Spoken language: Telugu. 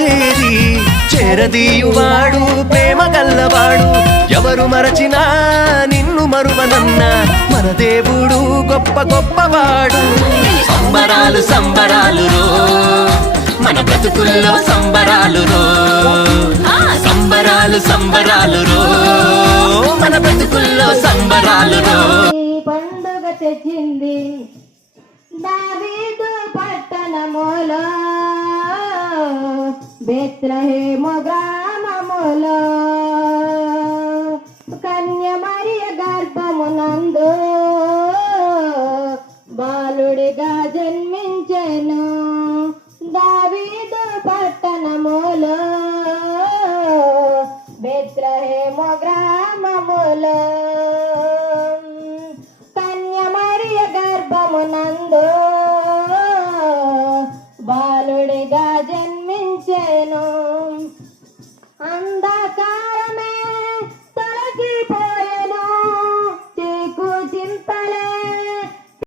చేరి చేరదీయువాడు ప్రేమ గల్లవాడు ఎవరు మరచినా నిన్ను మరువనన్నా మన దేవుడు గొప్ప గొప్పవాడు సంబరాలు సంబరాలు రో మన బ్రతుకుల్లో సంబరాలు రో సంబరాలు సంబరాలు రో మన బ్రతుకుల్లో సంబరాలు రో పండుగ తెచ్చింది దావీదు పట్టణములో బెత్లెహేము గ్రామములో